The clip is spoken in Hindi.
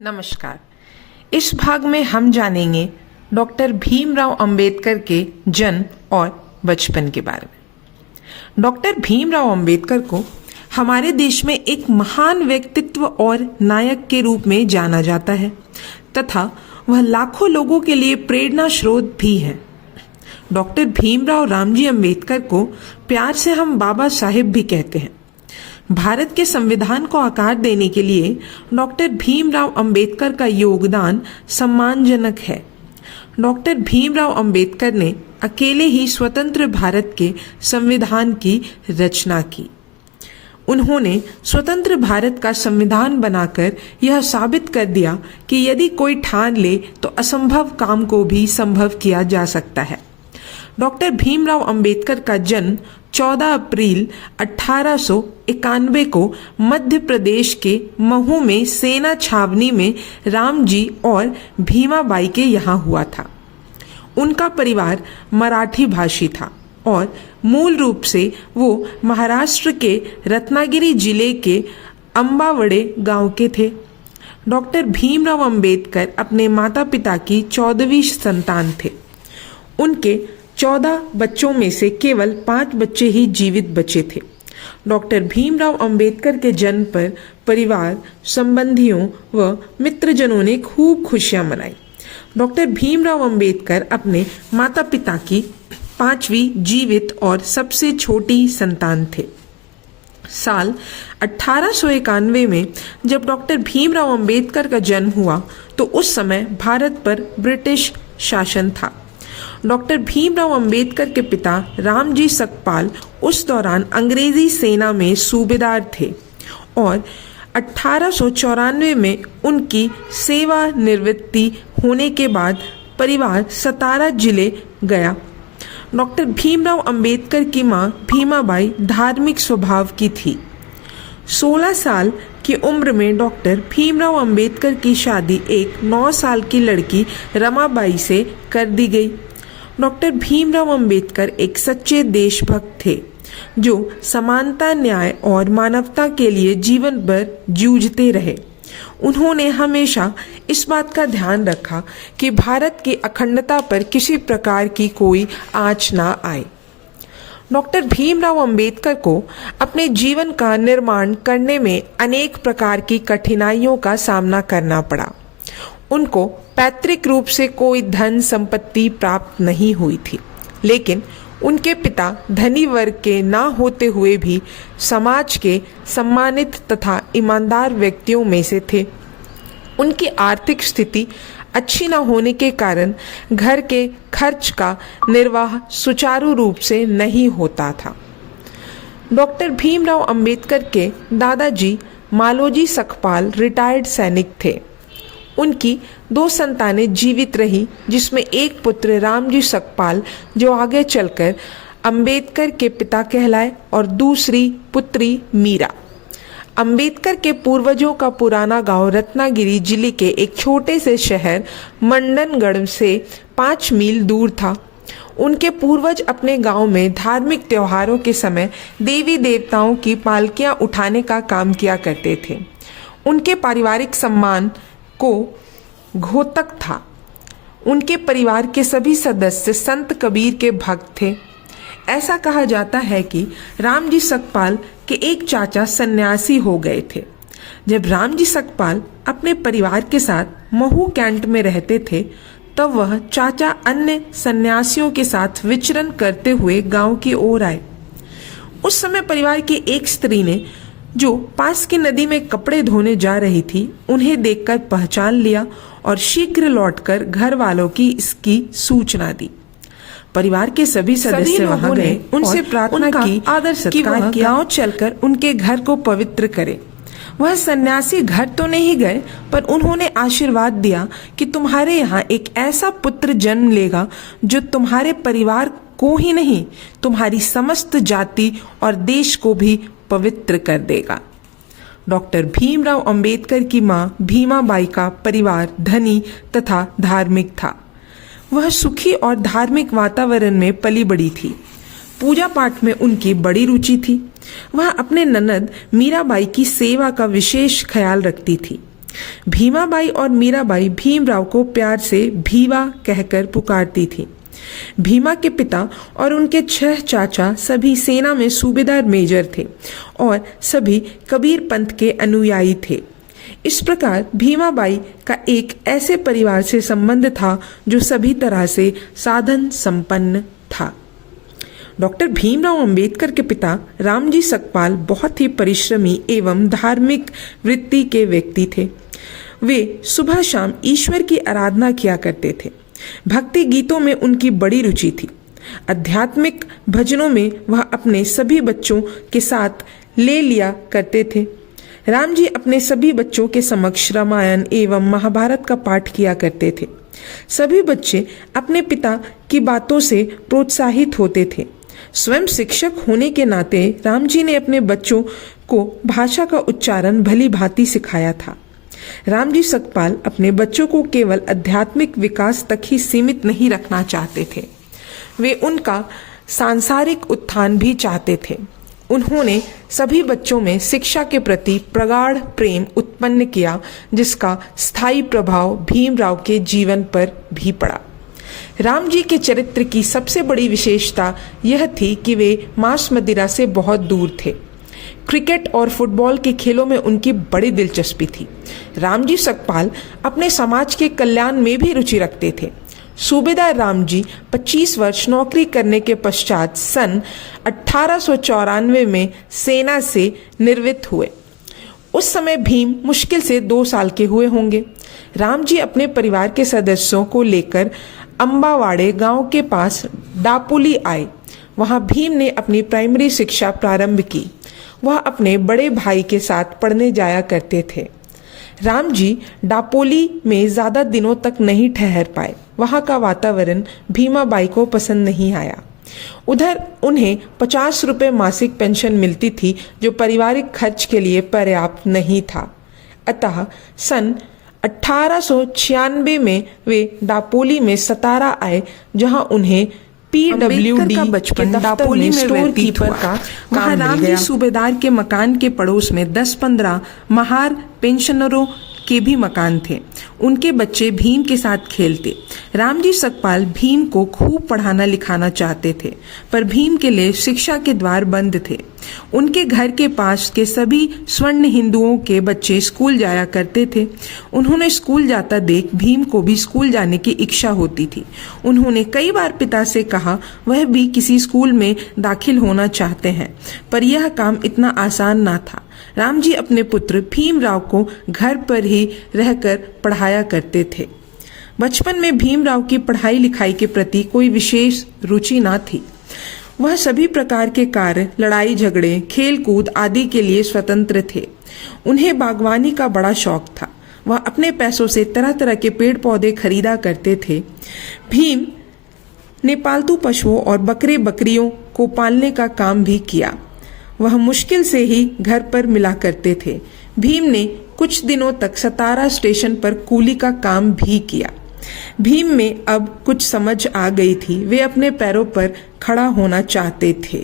नमस्कार। इस भाग में हम जानेंगे डॉक्टर भीमराव अंबेडकर के जन्म और बचपन के बारे में। डॉक्टर भीमराव अंबेडकर को हमारे देश में एक महान व्यक्तित्व और नायक के रूप में जाना जाता है तथा वह लाखों लोगों के लिए प्रेरणा स्रोत भी है। डॉक्टर भीमराव रामजी अंबेडकर को प्यार से हम बाबा साहेब भी कहते हैं। भारत के संविधान को आकार देने के लिए डॉक्टर भीमराव अंबेडकर का योगदान सम्मानजनक है। डॉक्टर भीमराव अंबेडकर ने अकेले ही स्वतंत्र भारत के संविधान की रचना की। उन्होंने स्वतंत्र भारत का संविधान बनाकर यह साबित कर दिया कि यदि कोई ठान ले तो असंभव काम को भी संभव किया जा सकता है। डॉक्टर भीमराव अंबेडकर का जन्म 14 अप्रैल 1891 को मध्य प्रदेश के महू में सेना छावनी में रामजी और भीमाबाई के यहाँ हुआ था। उनका परिवार मराठी भाषी था और मूल रूप से वो महाराष्ट्र के रत्नागिरी जिले के अम्बावड़े गांव के थे। डॉक्टर भीमराव अंबेडकर अपने माता पिता की 14वीं संतान थे। उनके 14 बच्चों में से केवल 5 बच्चे ही जीवित बचे थे। डॉक्टर भीमराव अंबेडकर के जन्म पर परिवार, संबंधियों व मित्रजनों ने खूब खुशियां मनाई। डॉक्टर भीमराव अंबेडकर अपने माता पिता की 5वीं जीवित और सबसे छोटी संतान थे। साल 1891 में जब डॉक्टर भीमराव अंबेडकर का जन्म हुआ तो उस समय भारत पर ब्रिटिश शासन था। डॉक्टर भीमराव अंबेडकर के पिता रामजी सकपाल उस दौरान अंग्रेजी सेना में सूबेदार थे और 1894 में उनकी सेवानिवृत्ति होने के बाद परिवार सतारा जिले गया। डॉक्टर भीमराव अंबेडकर की मां भीमाबाई धार्मिक स्वभाव की थी। 16 साल की उम्र में डॉक्टर भीमराव अंबेडकर की शादी एक 9 साल की लड़की रमाबाई से कर दी गई। डॉक्टर भीमराव अंबेडकर एक सच्चे देशभक्त थे जो समानता, न्याय और मानवता के लिए जीवन भर जूझते रहे। उन्होंने हमेशा इस बात का ध्यान रखा कि भारत की अखंडता पर किसी प्रकार की कोई आंच ना आए। डॉक्टर भीमराव अंबेडकर को अपने जीवन का निर्माण करने में अनेक प्रकार की कठिनाइयों का सामना करना पड़ा। उनको पैतृक रूप से कोई धन संपत्ति प्राप्त नहीं हुई थी, लेकिन उनके पिता धनी वर्ग के ना होते हुए भी समाज के सम्मानित तथा ईमानदार व्यक्तियों में से थे। उनकी आर्थिक स्थिति अच्छी न होने के कारण घर के खर्च का निर्वाह सुचारू रूप से नहीं होता था। डॉक्टर भीमराव अंबेडकर के दादाजी मालोजी सकपाल रिटायर्ड सैनिक थे। उनकी 2 संतानें जीवित रही, जिसमें एक पुत्र रामजी सकपाल जो आगे चलकर अंबेडकर के पिता कहलाए और दूसरी पुत्री मीरा। अंबेडकर के पूर्वजों का पुराना गांव रत्नागिरी जिले के एक छोटे से शहर मंडनगढ़ से 5 मील दूर था। उनके पूर्वज अपने गांव में धार्मिक त्योहारों के समय देवी देवताओं की पालकियां उठाने का काम किया करते थे। उनके पारिवारिक सम्मान को घोतक था। उनके परिवार के सभी सदस्य संत कबीर के भक्त थे। ऐसा कहा जाता है कि रामजी सकपाल के एक चाचा सन्यासी हो गए थे। जब रामजी सकपाल अपने परिवार के साथ महू कैंट में रहते थे तब वह चाचा अन्य सन्यासियों के साथ विचरण करते हुए गांव की ओर आए। उस समय परिवार की एक स्त्री ने जो पास की नदी में कपड़े धोने जा रही थी उन्हें देखकर पहचान लिया और शीघ्र लौटकर घर वालों की इसकी सूचना दी। परिवार के सभी सदस्य वहां गए, उनसे प्रार्थना की आदर सत्कार किया, गांव चलकर उनके घर को पवित्र करे। वह सन्यासी घर तो नहीं गए पर उन्होंने आशीर्वाद दिया कि तुम्हारे यहाँ एक ऐसा पुत्र जन्म लेगा जो तुम्हारे परिवार को ही नहीं तुम्हारी समस्त जाति और देश को भी पवित्र कर देगा। डॉक्टर भीमराव अंबेडकर की मां भीमाबाई का परिवार धनी तथा धार्मिक था। वह सुखी और धार्मिक वातावरण में पली बड़ी थी। पूजा पाठ में उनकी बड़ी रुचि थी। वह अपने ननद मीराबाई की सेवा का विशेष ख्याल रखती थी। भीमाबाई और मीराबाई भीमराव को प्यार से भीवा कहकर पुकारती थी। भीमा के पिता और उनके 6 चाचा सभी सेना में सूबेदार मेजर थे और सभी कबीर पंथ के अनुयायी थे। इस प्रकार भीमाबाई का एक ऐसे परिवार से संबंध था जो सभी तरह से साधन संपन्न था। डॉक्टर भीमराव अंबेडकर के पिता रामजी सकपाल बहुत ही परिश्रमी एवं धार्मिक वृत्ति के व्यक्ति थे। वे सुबह शाम ईश्वर की आराधना किया करते थे। भक्ति गीतों में उनकी बड़ी रुचि थी। आध्यात्मिक भजनों में वह अपने सभी बच्चों के साथ ले लिया करते थे। राम जी अपने सभी बच्चों के समक्ष रामायण एवं महाभारत का पाठ किया करते थे। सभी बच्चे अपने पिता की बातों से प्रोत्साहित होते थे। स्वयं शिक्षक होने के नाते राम जी ने अपने बच्चों को भाषा का उच्चारण भली भांति सिखाया था। रामजी सकपाल अपने बच्चों को केवल आध्यात्मिक विकास तक ही सीमित नहीं रखना चाहते थे, वे उनका सांसारिक उत्थान भी चाहते थे। उन्होंने सभी बच्चों में शिक्षा के प्रति प्रगाढ़ प्रेम उत्पन्न किया, जिसका स्थायी प्रभाव भीमराव के जीवन पर भी पड़ा। राम जी के चरित्र की सबसे बड़ी विशेषता यह थी कि वे मांस मदिरा से बहुत दूर थे। क्रिकेट और फुटबॉल के खेलों में उनकी बड़ी दिलचस्पी थी। रामजी सकपाल अपने समाज के कल्याण में भी रुचि रखते थे। सूबेदार रामजी 25 वर्ष नौकरी करने के पश्चात सन 1894 में सेना से निवृत्त हुए। उस समय भीम मुश्किल से 2 साल के हुए होंगे। रामजी अपने परिवार के सदस्यों को लेकर अम्बावाड़े गांव के पास डापोली आए। वहां भीम ने अपनी प्राइमरी शिक्षा प्रारंभ की। वह अपने बड़े भाई के साथ पढ़ने जाया करते थे। राम जी डापोली में ज़्यादा दिनों तक नहीं ठहर पाए। वहाँ का वातावरण भीमाबाई को पसंद नहीं आया। उधर उन्हें 50 रुपये मासिक पेंशन मिलती थी, जो पारिवारिक खर्च के लिए पर्याप्त नहीं था। अतः सन 1896 में वे डापोली में सतारा आए, जहाँ उन्हें PWD का बचपन डापोली में स्टोर कीपर का काम मिल गया। सूबेदार के मकान के पड़ोस में 10-15 महार पेंशनरों के भी मकान थे। उनके बच्चे भीम के साथ खेलते। रामजी सकपाल भीम को खूब पढ़ाना लिखाना चाहते थे, पर भीम के लिए शिक्षा के द्वार बंद थे। उनके घर के पास के सभी स्वर्ण हिंदुओं के बच्चे स्कूल जाया करते थे। उन्होंने स्कूल जाता देख भीम को भी स्कूल जाने की इच्छा होती थी। उन्होंने कई बार पिता से कहा वह भी किसी स्कूल में दाखिल होना चाहते हैं, पर यह काम इतना आसान ना था। राम जी अपने पुत्र भीमराव को घर पर ही रहकर पढ़ाया करते थे। बचपन में भीमराव की पढ़ाई लिखाई के प्रति कोई विशेष रुचि ना थी। वह सभी प्रकार के कार्य, लड़ाई झगड़े, खेल कूद आदि के लिए स्वतंत्र थे। उन्हें बागवानी का बड़ा शौक था। वह अपने पैसों से तरह तरह के पेड़ पौधे खरीदा करते थे। भीम ने पालतू पशुओं और बकरे बकरियों को पालने का काम भी किया। वह मुश्किल से ही घर पर मिला करते थे। भीम ने कुछ दिनों तक सतारा स्टेशन पर कूली का काम भी किया। भीम में अब कुछ समझ आ गई थी। वे अपने पैरों पर खड़ा होना चाहते थे।